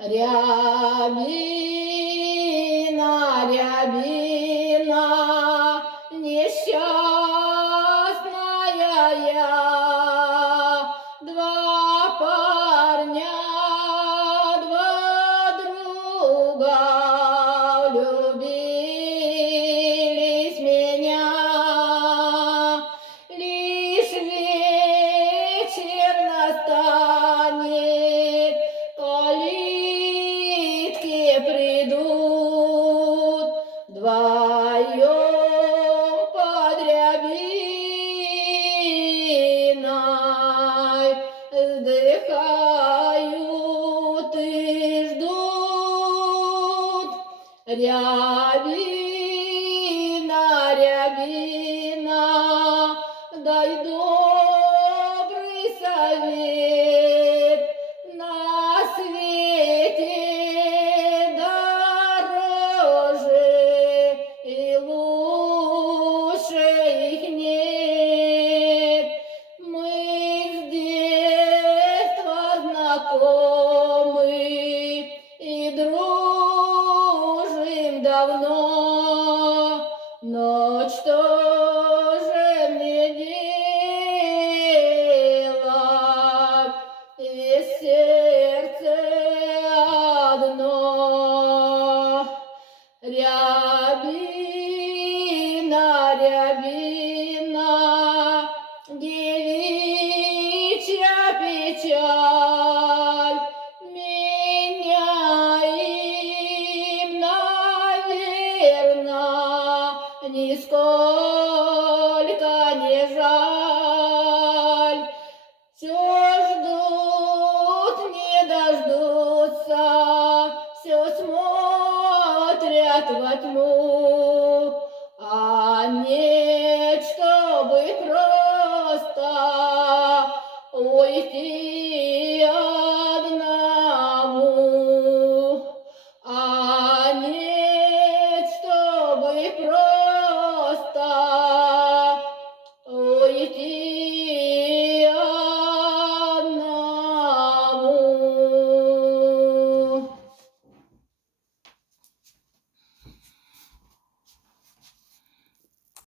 Рябина, рябина, несчастная я, два парня, два друга влюбились в меня. Лишь вечер настанет, калитки придут, вдвоем под рябиной вздыхают и ждут. Рябина, рябина, дай добрый совет. На свете дороже и лучше их нет. Мы с детства знакомы и дружим давно, но что же мне делать, ведь сердце одно? Рябина, рябина, девичья печаль, меня им, наверно, нисколько не жаль. Все ждут, не дождутся, все смотрят во тьму.